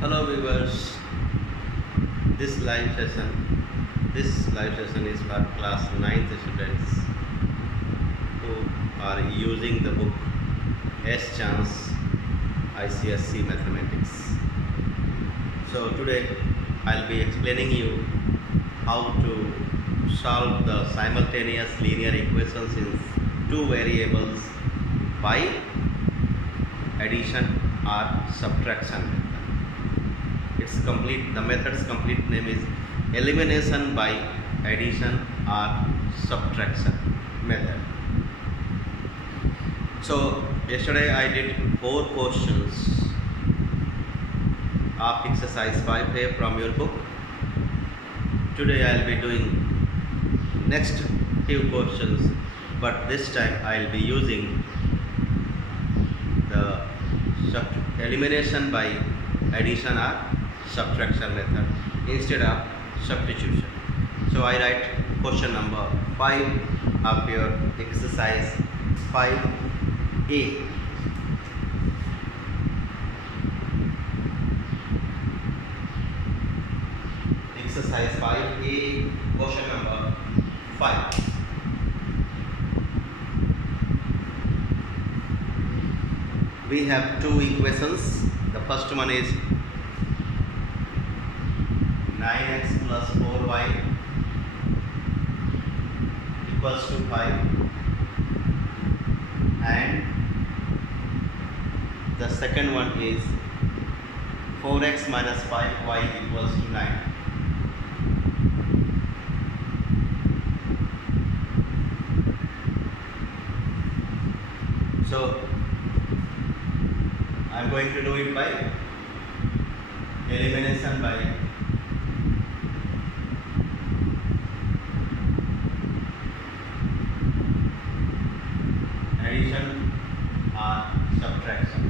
Hello viewers, this live session is for class 9th students who are using the book S Chance ICSE Mathematics. So today I'll be explaining you how to solve the simultaneous linear equations in two variables by addition or subtraction method. The method's complete name is elimination by addition or subtraction method. So yesterday I did 4 questions of exercise 5A from your book. Today I will be doing next few questions, but this time I will be using the elimination by addition or subtraction method instead of substitution. So I write question number 5 of your exercise 5A. Exercise 5A, question number 5. We have two equations. The first one is 9x plus 4y equals to 5, and the second one is 4x minus 5y equals to 9. So I am going to do it by elimination by addition or subtraction.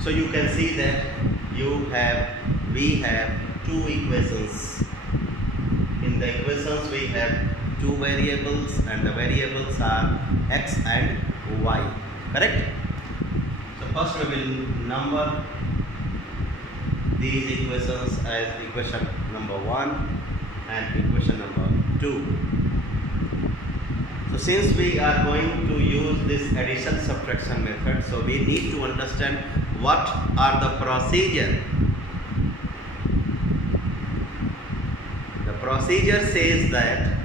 So you can see that we have two equations. In the equations we have two variables, and the variables are x and y, correct? So first we will number these equations as equation number 1 and equation number 2. So since we are going to use this addition subtraction method, so we need to understand what are the procedure. The procedure says that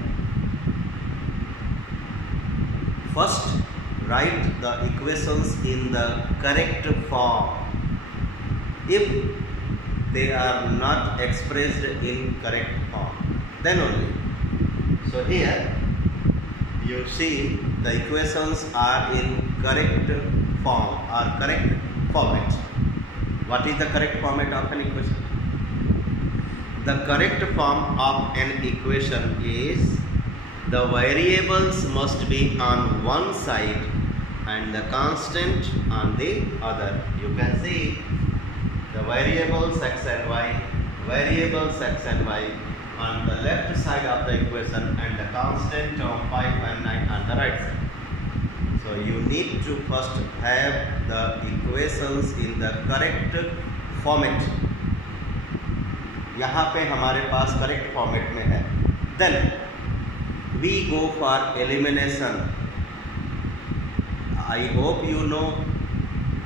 first write the equations in the correct form if they are not expressed in correct form, then only. So here you see the equations are in correct form or correct format. What is the correct format of an equation? The correct form of an equation is the variables must be on one side and the constant on the other. You can see the variables x and y, on the left side of the equation and the constant term 5 and 9 on the right side. So you need to first have the equations in the correct format. यहाँ पे हमारे पास correct format में है. Then we go for elimination. I hope you know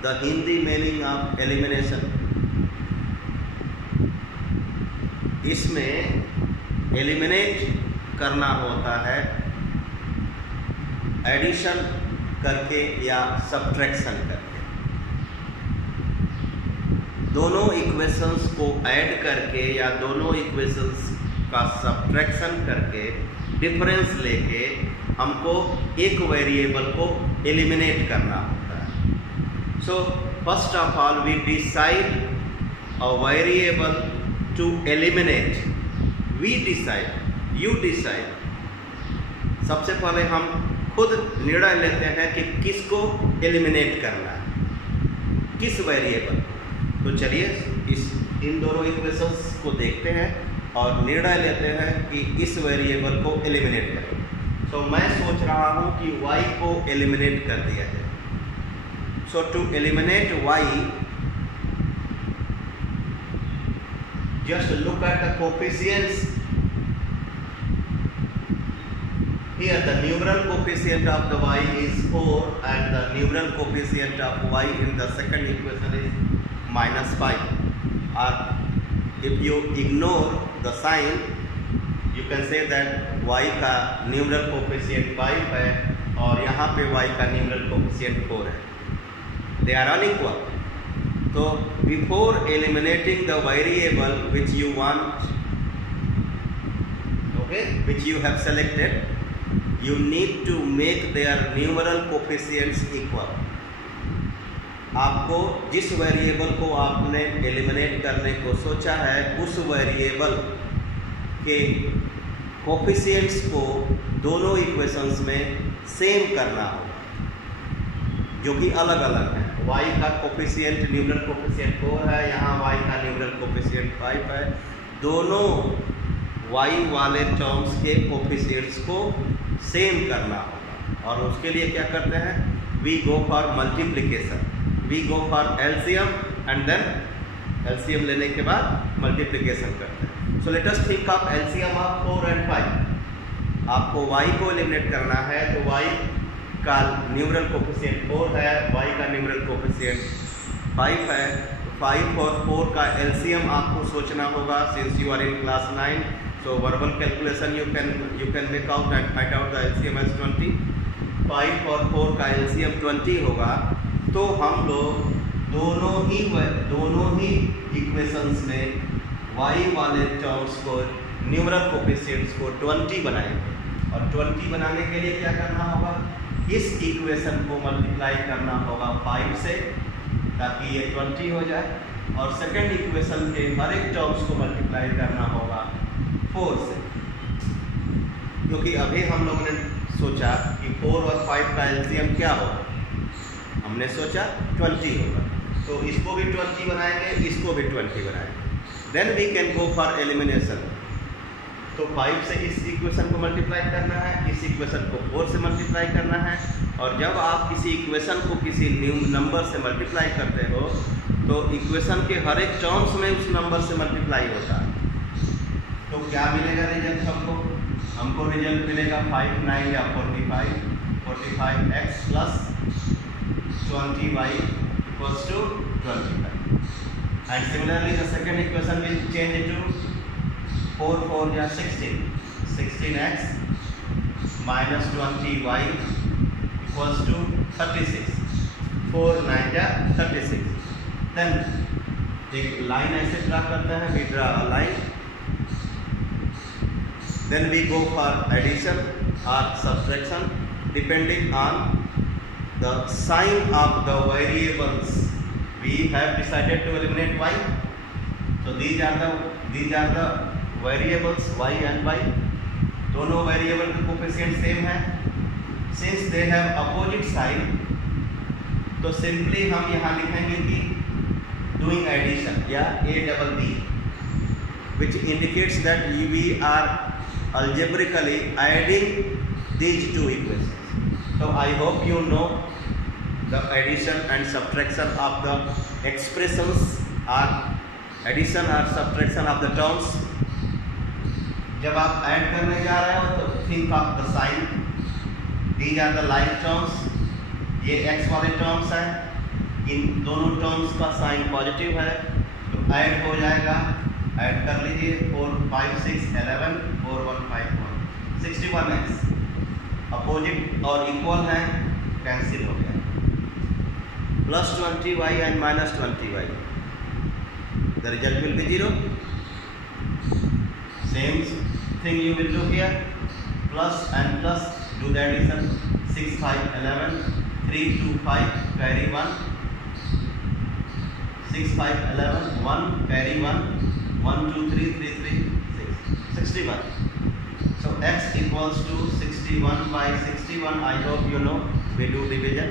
the Hindi meaning of elimination. इसमें eliminate करना होता है addition करके या सब्ट्रैक्शन करके. दोनों इक्वेशंस को ऐड करके या दोनों इक्वेशंस का सब्ट्रैक्शन करके डिफरेंस लेके हमको एक वेरिएबल को एलिमिनेट करना होता है. So first of all we decide a variable to eliminate. We decide, you decide. सबसे पहले हम खुद निर्णय लेते हैं कि किसको एलिमिनेट करना है, किस वेरिएबल. तो चलिए इन दोनों इक्वेशंस को देखते हैं और निर्णय लेते हैं कि इस वेरिएबल को एलिमिनेट करें। तो मैं सोच रहा हूं कि y को एलिमिनेट कर दिया जाए। So to eliminate y, just look at the coefficients. Here the numeral coefficient of the y is 4 and the numeral coefficient of y in the second equation is -5. Or if you ignore the sign, you can say that y का numeral coefficient 5 है और यहाँ पे y का numeral coefficient 4 है. They are unequal. So before eliminating the variable which you want, okay, which you have selected, you need to make their numeral coefficients equal. आपको जिस variable को आपने एलिमिनेट करने को सोचा है उस वेरिएबल के कोफिशिएंट्स को दोनों इक्वेशंस में सेम करना होगा, जो कि अलग अलग है. y का कोफिशिएंट न्यूमरल कोफिशिएंट 4 है, यहाँ y का न्यूमरल कोफिशिएंट 5 है. दोनों y वाले टर्म्स के कोफिशिएंट्स को सेम करना होगा और उसके लिए क्या करते हैं, we go for multiplication, we go for LCM and then LCM लेने के बाद मल्टीप्लिकेशन करते हैं. So let us think of LCM of 4 and 5. आपको y को एलिमिनेट करना है तो y का न्यूमरल कोफिशिएंट 4 है, y का न्यूमरल कोफिशिएंट 5 है. 5 और 4 का एलसीएम आपको सोचना होगा. Since you are in class 9, so verbal calculation you can make out and find out the LCM as 20. 5 और 4 का LCM 20 होगा. तो हम लोग दोनों ही इक्वेशंस में y वाले टर्म्स को न्यूमरल कोफिशिएंट्स को 20 बनाएंगे और 20 बनाने के लिए क्या करना होगा, इस इक्वेशन को मल्टीप्लाई करना होगा 5 से ताकि ये 20 हो जाए और सेकंड इक्वेशन के हर एक टर्म्स को मल्टीप्लाई करना होगा 4 से, क्योंकि अभी हम लोगों ने सोचा कि 4 और 5 का एलसीएम क्या होगा, हमने सोचा 20 होगा. तो इसको भी 20 बनाएंगे, इसको भी 20 बनाएंगे. Then we can go for elimination. तो 5 से इस इक्वेशन को मल्टीप्लाई करना है, इस इक्वेशन को 4 से मल्टीप्लाई करना है और जब आप किसी इक्वेशन को किसी न्यू नंबर से मल्टीप्लाई करते हो तो इक्वेशन के हर एक टर्म्स में उस नंबर से मल्टीप्लाई होता है. तो क्या मिलेगा रिजल्ट हमको रिजल्ट मिलेगा 5 9 या 45x plus 20y equals to 25. And similarly the second equation will change to 4 4 या 16x minus 20y equals to 36. 4 9 या 36. देन एक लाइन ऐसे ड्रा करते हैं, we draw a line. Then we go for addition or subtraction depending on the sign of the variables. We have decided to eliminate y. So these are the variables y and y. दोनों variable के coefficient same है. Since they have opposite sign, तो simply हम यहाँ लिखेंगे कि doing addition या ADD, which indicates that we are algebraically adding these two equations. So I hope you know the addition and subtraction of the expressions or addition or subtraction of the terms. जब आप add करने जा रहे हो तो think of the sign. These are the like terms. ये x वाले terms हैं, इन दोनों terms का साइन पॉजिटिव है तो ऐड हो जाएगा. ऐड कर लीजिए 4 5 6 11 4 1 5 1 61x. अपोजिट और इक्वल है, कैंसिल हो गया. Plus 20y and minus 20y, the result will be 0. Same thing you will do here. Plus and plus, do the addition. 6 5 11 3 2 5 carry 1. 6 5 11 1 carry 1 1 2 3 3 3 6 61. So x equals to 61 by 61. I hope you know. We do division.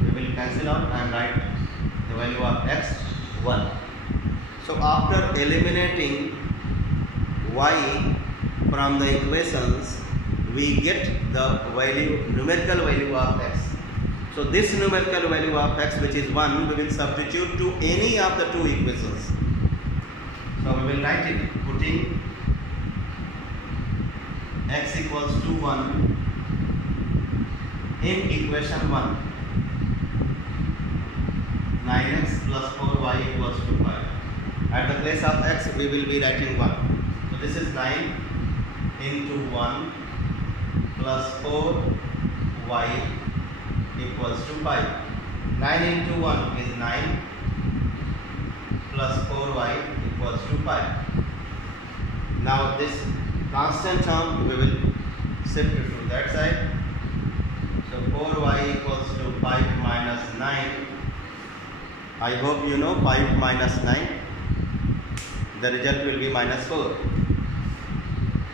We will cancel out and write the value of x 1. So after eliminating y from the equations, we get the numerical value of x. So this numerical value of x, which is 1, we will substitute to any of the two equations. So we will write it, putting x equals to 1 in equation 1. 9x plus 4y equals to 5. At the place of x, we will be writing 1. So this is 9 into 1 plus 4y equals to 5. 9 into 1 is 9 plus 4y equals to 5. Now this constant term we will shift it to that side. So 4y equals to 5 minus 9. I hope you know 5 minus 9. The result will be minus 4.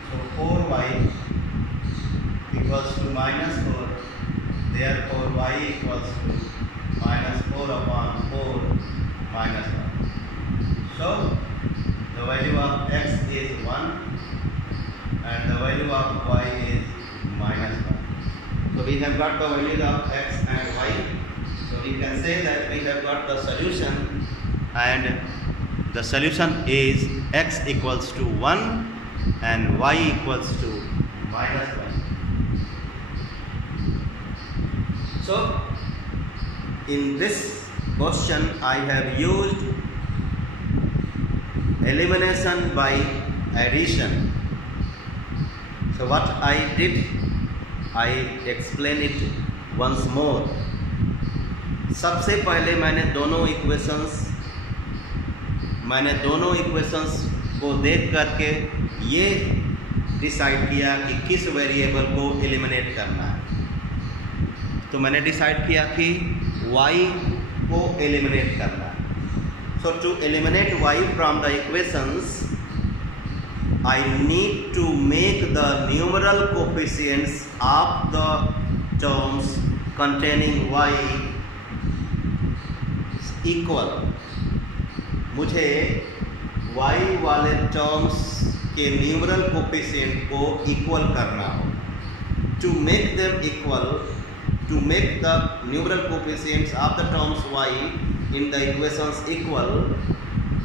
So 4y equals to minus 4. Therefore y equals to minus 4 upon 4 minus 1. So the value of x is 1 and the value of y is minus 1. So we have got the values of x and y. So we can say that we have got the solution, and the solution is x equals to 1 and y equals to minus 1. So in this question I have used elimination by addition. So what I did, I explain it once more. सबसे पहले मैंने दोनों equations को देख करके ये decide किया कि किस वेरिएबल को एलिमिनेट करना है। तो मैंने डिसाइड किया कि y को एलिमिनेट करना है। So to eliminate y from the equations I need to make the numeral coefficients of the terms containing y equal. मुझे y वाले terms के numeral coefficient को equal करना हो. To make them equal, to make the numeral coefficients of the terms y in the equations equal,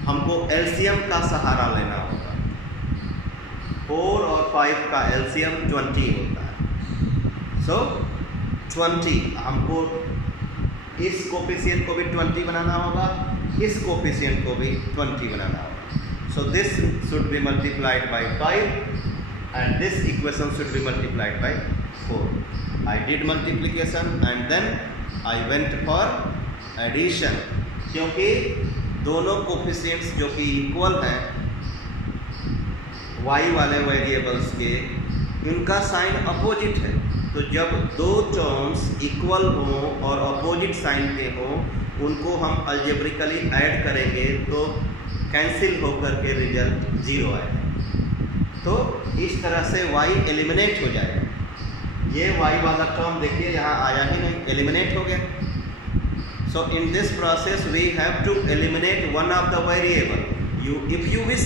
हमको LCM का सहारा लेना होगा. 4 और 5 का LCM 20 होता है. So 20, हमको इस कोफिशिएंट को भी 20 बनाना होगा, इस कोफिशिएंट को भी 20 बनाना होगा. So this should be multiplied by 5 and this equation should be multiplied by 4. I did multiplication and then I went for addition, क्योंकि दोनों कोफिशिएंट्स जो कि इक्वल हैं y वाले वेरिएबल्स के, इनका साइन अपोजिट है. तो जब दो टर्म्स इक्वल हों और अपोजिट साइन के हों, उनको हम अलजेब्रिकली ऐड करेंगे तो कैंसिल होकर के रिजल्ट 0 आएगा. तो इस तरह से y एलिमिनेट हो जाएगा. ये y वाला टर्म देखिए यहाँ आया ही नहीं, एलिमिनेट हो गया. So in this process we have to eliminate one of the variable. If you wish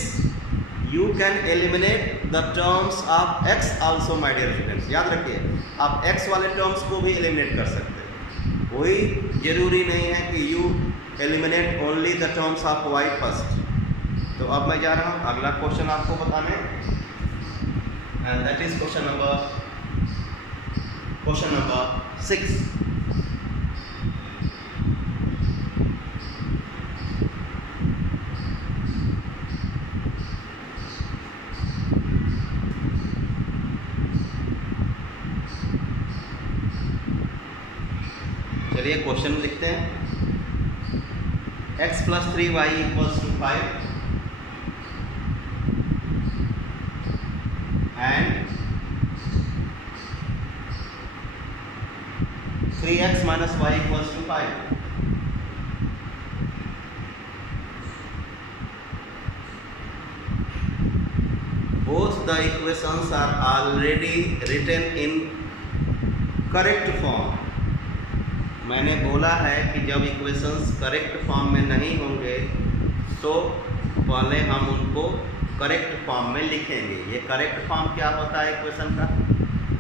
you can eliminate the terms of x also, my dear students. याद रखिए, आप x वाले terms को भी eliminate कर सकते हैं. कोई जरूरी नहीं है कि you eliminate only the terms of y first. तो अब मैं जा रहा हूँ अगला क्वेश्चन आपको बताने, and that is question number 6. चलिए क्वेश्चन लिखते हैं. x plus 3y equals to 5 and 3x minus y equals to 5. Both the equations are already written in correct form. मैंने बोला है कि जब इक्वेशंस करेक्ट फॉर्म में नहीं होंगे तो पहले हम उनको करेक्ट फॉर्म में लिखेंगे। ये करेक्ट फॉर्म क्या होता है इक्वेशन का?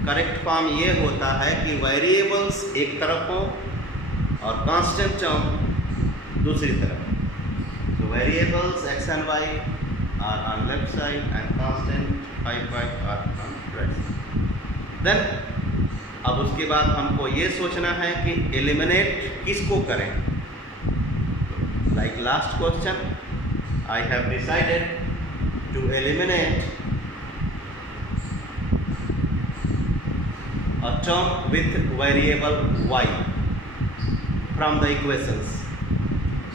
करेक्ट फॉर्म ये होता है कि वेरिएबल्स एक तरफ हो और कांस्टेंट टर्म दूसरी तरफ। तो variables x and y are on left side and constant y are on right side। Then अब उसके बाद हमको ये सोचना है कि एलिमिनेट किसको करें। Like last question, I have decided to eliminate a term with variable y from the equations.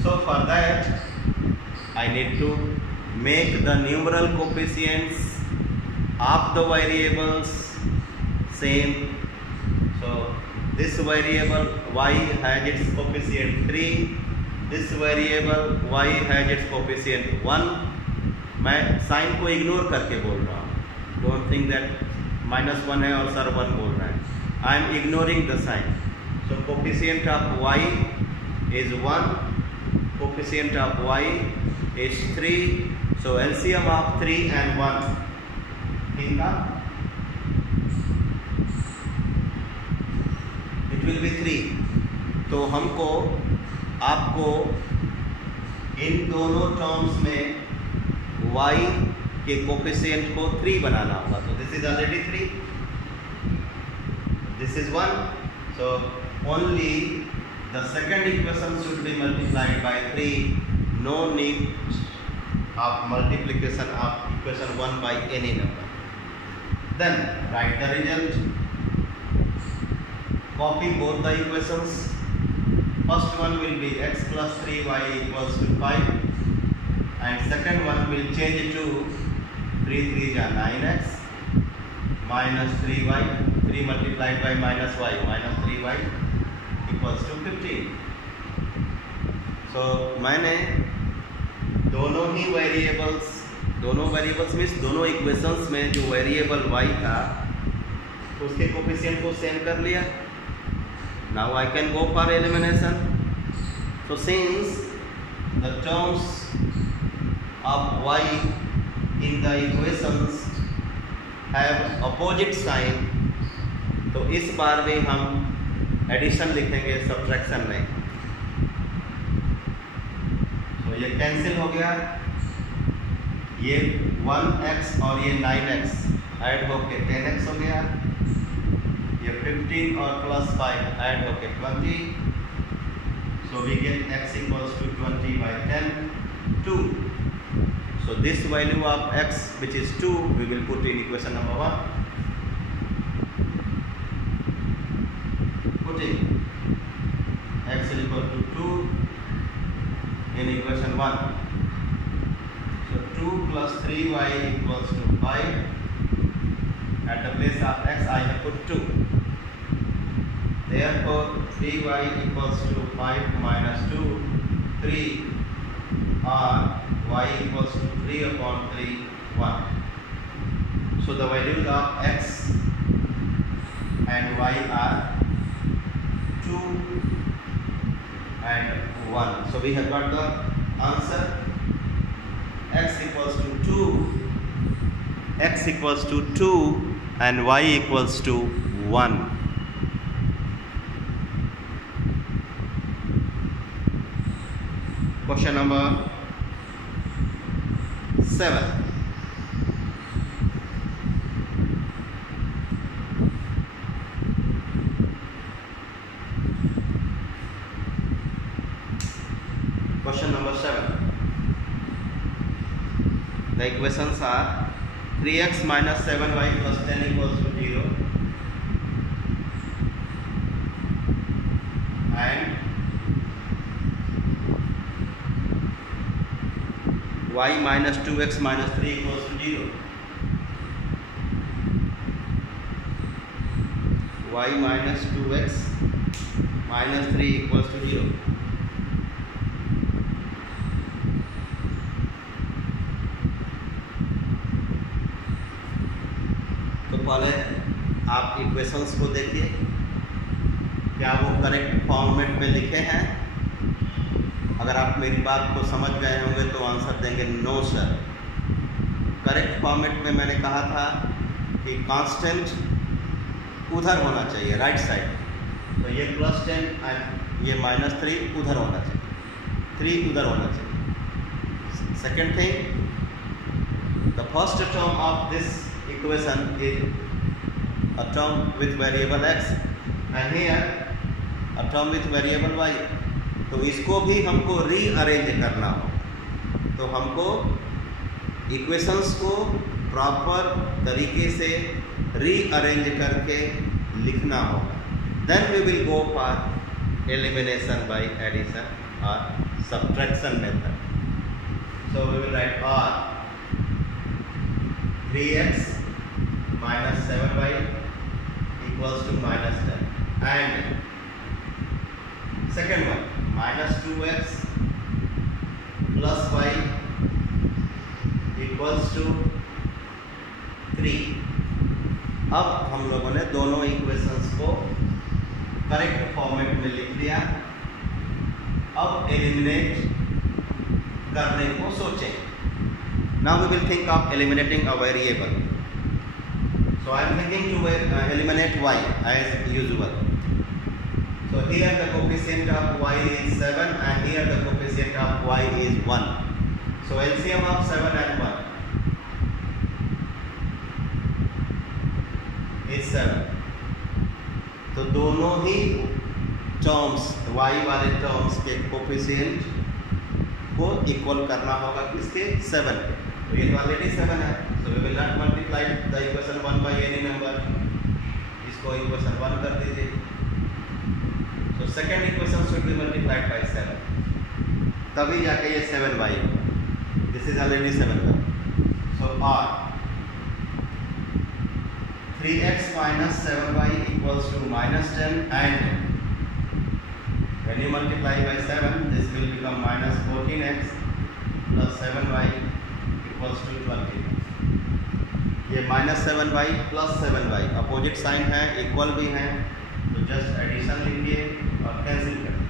So for that I need to make the numeral coefficients of the variables same. So this variable y has its coefficient 3, this variable y has its coefficient 1. मैं sign को ignore करके बोल रहा हूँ, don't think that -1 है और sir 1 बोल रहा है। I am ignoring the sign. So coefficient of y is 1, coefficient of y is 3. So LCM of 3 and 1 कितना? It will be 3। तो हमको आपको इन दोनों टर्म्स में y के कोफिशिएंट को 3 बनाना होगा। तो this is already 3, this is 1, so only the second equation should be multiplied by 3, no need of multiplication of equation 1 by any number. Then write the result, copy both the equations. First one will be x plus 3y equals to 5 and second one will change to 3 3 are 9x minus 3y, 3 multiplied by minus y, minus 3y equals to 15। So मैंने दोनों ही variables means दोनों equations में जो variable y था उसके coefficient को same कर लिया। Now I can go for elimination. So since the terms of y in the equations have opposite sign, तो इस बार भी हम एडिशन लिखेंगे सब्ट्रैक्शन में। तो ये कैंसिल हो गया, ये 1x और ये 9x ऐड होके 10x हो गया, ये 15 और प्लस 5 ऐड होके 20। So we get x equals to 20 by 10, 2. So this value of x, which is 2, we will put in equation number 1. Putting x is equal to 2 in equation 1. So 2 plus 3y equals to 5. At the place of x I have put 2. Therefore 3y equals to 5 minus 2, 3, or y equals to 3 upon 3, 1. So the values of x and y are 2 and 1. So we have got the answer. X equals to 2 and y equals to 1. Question number 7. Question number 7. The equations are 3x minus 7y plus 10 equals to 0 and y minus 2x minus 3 equals to 0. Y minus 2x minus 3 equals to 0. तो पहले आप equations को देखिए, क्या वो correct format में लिखे हैं। अगर आप मेरी बात को समझ गए होंगे तो आंसर देंगे नो सर, करेक्ट फॉर्मेट में मैंने कहा था कि कांस्टेंट उधर होना चाहिए, राइट साइड। तो ये +10 एंड ये -3 उधर होना चाहिए, 3 उधर होना चाहिए। Second thing, the first term of this equation is a term with variable x and here a term with variable y। तो इसको भी हमको रीअरेंज करना हो, तो हमको इक्वेशंस को प्रॉपर तरीके से रीअरेंज करके लिखना होगा। Then we will go for elimination by addition or subtraction method। So we will write r 3x minus 7y equals to -10 and second one -2x plus y equals to 3। अब हम लोगों ने दोनों इक्वेशंस को correct format में लिख लिया। अब एलिमिनेट करने को सोचें। Now we will think of eliminating a variable। So I am thinking to eliminate y as usual। So here the coefficient of y is 7 and here the coefficient of y is 1। So LCM of 7 and 1 is 7। तो दोनों ही terms y वाले terms के coefficient को equal करना होगा किसके, 7 के। तो ये तो ऑलरेडी 7 है, so we will not multiply the equation 1 by any number. इसको इक्वेशन 1 कर दीजिए। So second equation should be multiplied by 7, तभी जाके ये 7y। दिस इज ऑलरेडी 7 का। सो r 3x minus 7y equals to -10 and when you multiply by 7 this will become -14x plus 7y equals to 20। ये -7y plus 7y opposite sign है, equal भी हैं, तो just addition लिखिए और cancel करिए।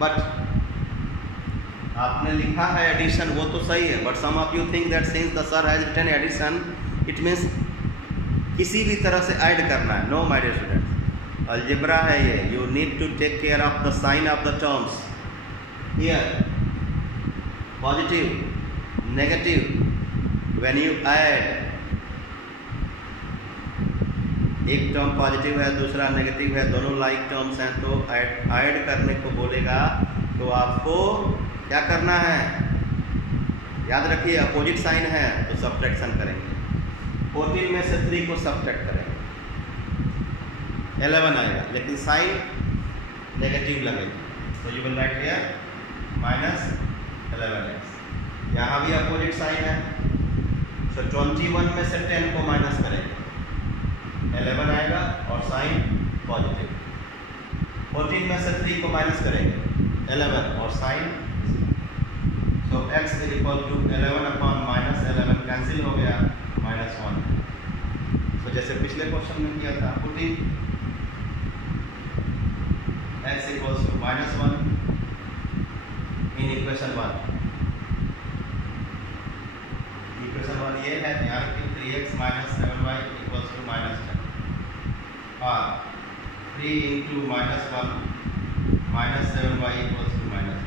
But आपने लिखा है एडिशन, वो तो सही है, but some of you think that since the sir has written addition it means किसी भी तरह से ऐड करना है। No my dear students, algebra है ये, you need to take care of the sign of the terms. Here positive negative when you add, एक term positive है दूसरा नेगेटिव है, दोनों लाइक टर्म्स हैं, तो ऐड करने को बोलेगा तो आपको क्या करना है, याद रखिए अपोजिट साइन है तो सब्ट्रैक्शन करेंगे। 14 में से 3 को सब्ट्रैक्ट करेंगे, 11 आएगा, लेकिन साइन नेगेटिव लगेगा, तो you will write here -11x। यहाँ भी अपोजिट साइन है, तो 21 में से 10 को माइनस करेंगे, 11 आएगा और साइन पॉजिटिव। 14 में से 3 को माइनस करेंगे, 11 और साइन, तो x is equal to 11 upon -11 cancel हो गया, -1। तो जैसे पिछले क्वेश्चन में किया था, putting x equals to -1 in equation 1। Equation 1 ये है, ध्यान रखिए 3x - 7y इक्वल्स टू -10 और 3 into -1 -7y equals to -10।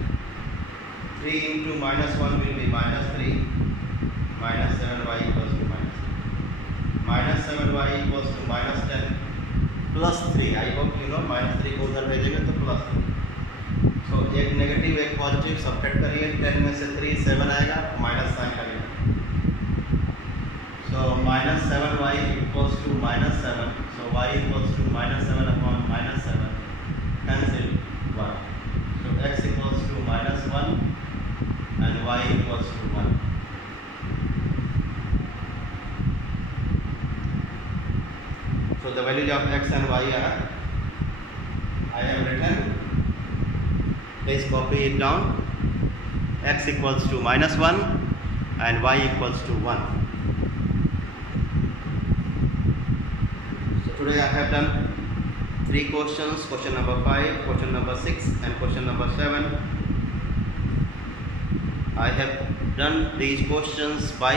3 into -1 will be -3 -7y equals to -7y equals to -10 plus 3। I hope you know -3 को उधर भेजेंगे तो +3। सो एक नेगेटिव एक पॉजिटिव सब्ट्रैक्ट करिए, 10 में से 3 7 आएगा, माइनस साइन लगेगा, सो -7y equals to -7, so y equals to -7 upon -7 cancel 1, so x equals to -1 and y equals to 1। So the values of x and y are, I have written, please copy it down, x equals to -1 and y equals to 1। So today I have done 3 questions, question number 5, question number 6 and question number 7. I have done these questions by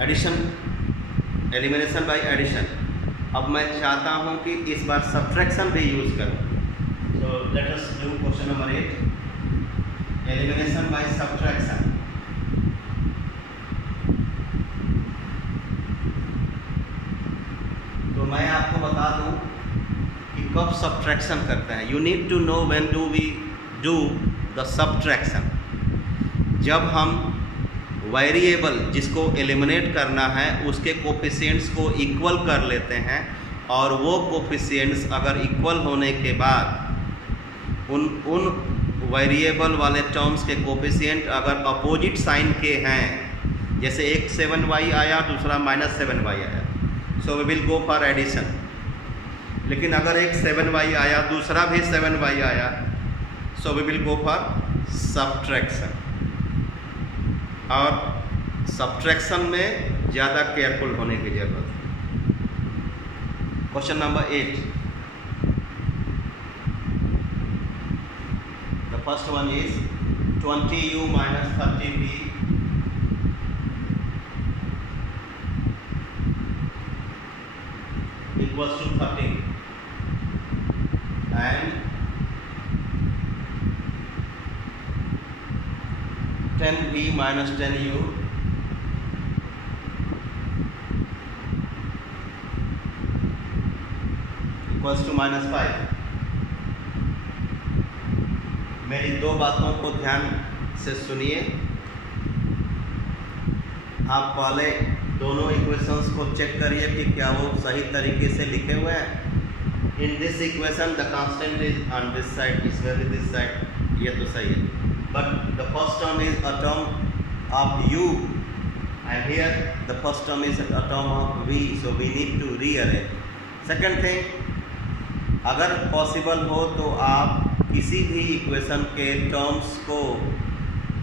addition, elimination by addition. अब मैं चाहता हूं कि इस बार subtraction भी use करूं। सो let us do question number 8, elimination by subtraction. तो मैं आपको बता दूं कि कब सब्ट्रैक्शन करते हैं। You need to know when do we do the subtraction. जब हम वेरिएबल जिसको एलिमिनेट करना है उसके कोफिशिएंट्स को इक्वल कर लेते हैं, और वो कोफिशिएंट्स अगर इक्वल होने के बाद उन वेरिएबल वाले टर्म्स के कोफिशिएंट अगर अपोजिट साइन के हैं, जैसे एक 7y आया दूसरा -7y आया, so we will go for addition. लेकिन अगर एक 7y आया दूसरा भी 7y आया, so we will go for subtraction. और सब्ट्रैक्शन में ज़्यादा केयरफुल होने की ज़रूरत है। Question number 8, the first one is 20u minus 30v equals to 13, and 10v minus 10u equals to -5। मेरी दो बातों को ध्यान से सुनिए। आप पहले दोनों इक्वेशंस को चेक करिए कि क्या वो सही तरीके से लिखे हुए हैं। In this equation the constant is on this side, इस वैल्यू दिस साइड, ये तो सही है। But the first term is a term of u, and here the first term is a term of v, so we need to rearrange. Second thing, अगर possible हो तो आप किसी भी इक्वेशन के टर्म्स को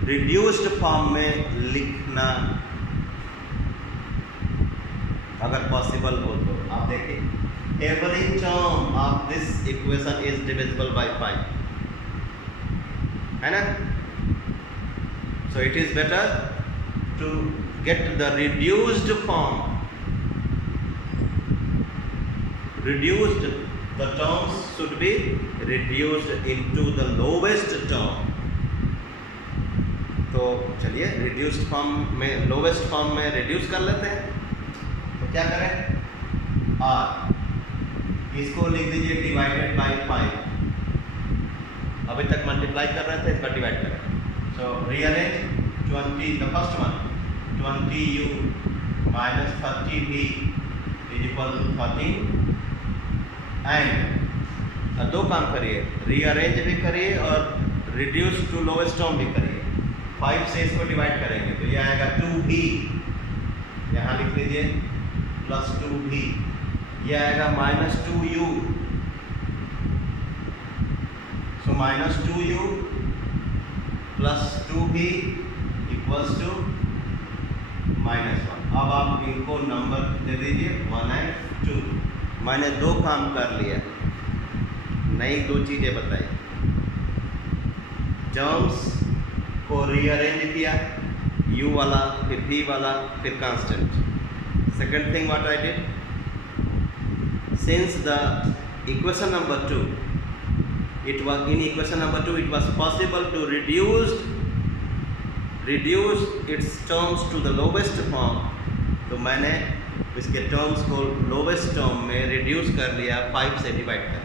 रिड्यूस्ड फॉर्म में लिखना, अगर पॉसिबल हो तो। आप देखिए, every term of this equation is divisible by 5, है ना। So it is better to get the reduced form. Reduced, the terms should be reduced into the lowest term. तो चलिए reduced form में, lowest form में reduce कर लेते हैं। तो क्या करें, r इसको लिख दीजिए डिवाइडेड बाय 5। अभी तक मल्टीप्लाई कर रहे थे, इसका डिवाइड करें। So rearrange 20, the first one 20u minus 30v is equal to 13, and दो काम करिए, rearrange भी करिए और reduce to lowest term भी करिए। 5 से इसको डिवाइड करेंगे तो ये आएगा 2v, यहाँ लिख लीजिए प्लस 2v, ये आएगा -2u, so -2u plus 2v equals to -1। अब आप इनको नंबर दे दीजिए 1 और 2। मैंने दो काम कर लिया, नई दो चीज़ें बताई। टर्म्स को रीअरेंज किया, u वाला फिर v वाला फिर constant. Second thing what I did, since the equation number 2, it was in equation number 2 it was possible to reduce its terms to the lowest form, तो मैंने इसके टर्म्स को लोवेस्ट टर्म में reduce कर लिया 5 से डिवाइड कर।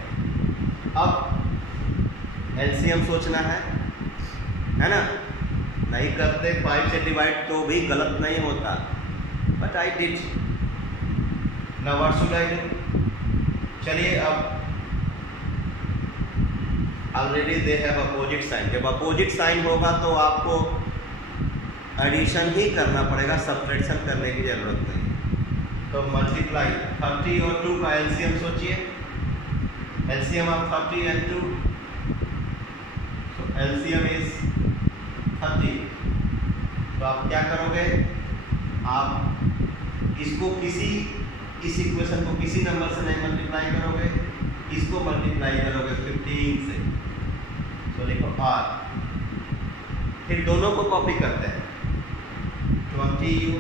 अब एलसीएम सोचना है ना, नहीं करते 5 से डिवाइड तो भी गलत नहीं होता, but I did. Now what should I do. चलिए, अब already they have opposite sign. जब अपोजिट साइन होगा तो आपको एडिशन ही करना पड़ेगा, सब्ट्रैक्शन करने की जरूरत नहीं। तो मल्टीप्लाई 30 और 2 का एलसीएम सोचिए, LCM of 30 and 2, so LCM is 30। तो आप क्या करोगे, आप इसको इस इक्वेशन को किसी नंबर से नहीं मल्टीप्लाई करोगे, इसको मल्टीप्लाई करोगे 15 से। तो लिखो r, फिर दोनों को कॉपी करते हैं, 20u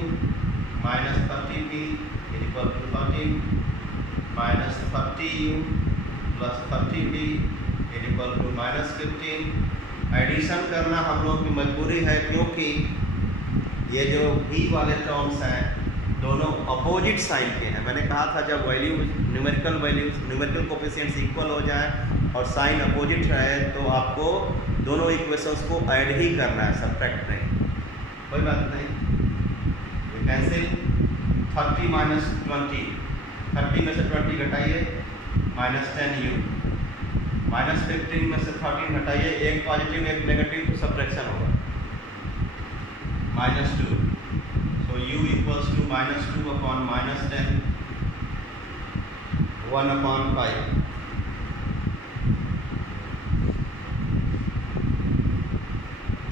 minus 30v is equal to 13 minus 30u plus 30v is equal to minus 15। Addition करना हम लोग की मजबूरी है क्योंकि ये जो v वाले टर्म्स हैं दोनों अपोजिट साइन के हैं। मैंने कहा था जब न्यूमेरिकल कोफिशिएंट्स इक्वल हो जाए और साइन अपोजिट रहे तो आपको दोनों इक्वेशंस को ऐड ही करना है, सब्ट्रैक्ट नहीं। कोई बात नहीं, कैंसिल 30 माइनस 20, 30 में से 20 घटाइए माइनस 10u, माइनस 15 में से 13 घटाइए, एक पॉजिटिव एक नेगेटिव तो सब्ट्रैक्शन होगा, minus 2। So u equals to minus 2 upon minus 10, 1 upon 5।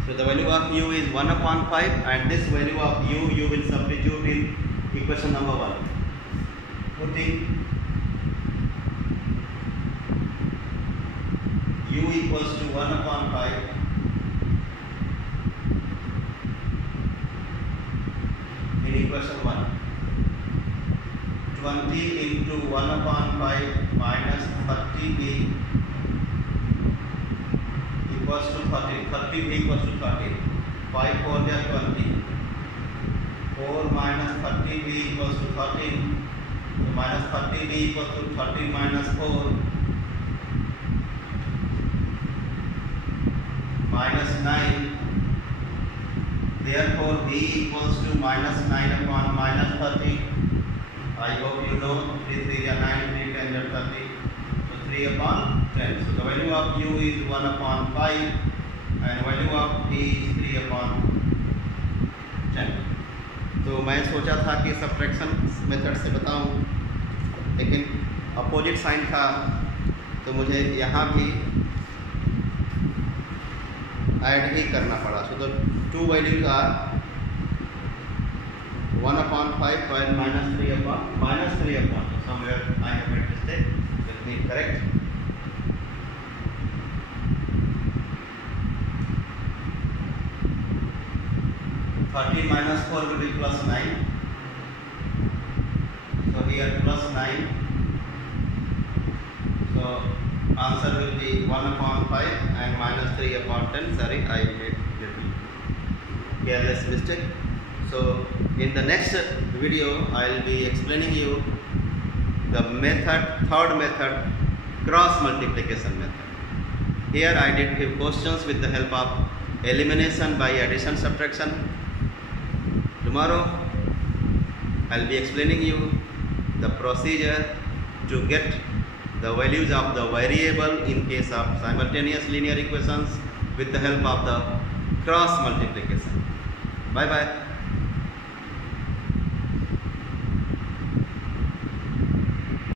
So the value of u is 1 upon 5 and this value of u will substitute in equation number 1. Putting u equals to 1 upon 5 in equation 1, 20 into 1 upon 5 minus 30v equals to 30, 30v equals to 30, 5 4 they are 20, 4 minus 30v equals to 13, so minus 30v equals to 13 minus 4 minus 9, therefore v equals to minus 9 upon minus 30। I hope you know 3 3 are 9, 3 10 are 30, so 3 upon 10। So the value of u is 1 upon 5 and value of v is 3 upon 10। तो मैं सोचा था कि subtraction method से बताऊं, लेकिन opposite sign था तो मुझे यहाँ भी ऐड ही करना पड़ा। So the two values are 1 upon 5 while minus 3 upon so somewhere I have made mistake, let me correct। Thirty minus 4 will be plus 9, so here plus 9, so answer will be 1 upon 5 and minus 3 upon 10. Sorry, I made little careless mistake. So in the next video I will be explaining you the method, third method, cross multiplication method. Here I did give questions with the help of elimination by addition subtraction. Tomorrow I will be explaining you the procedure to get the values of the variable in case of simultaneous linear equations with the help of the cross multiplication. Bye bye.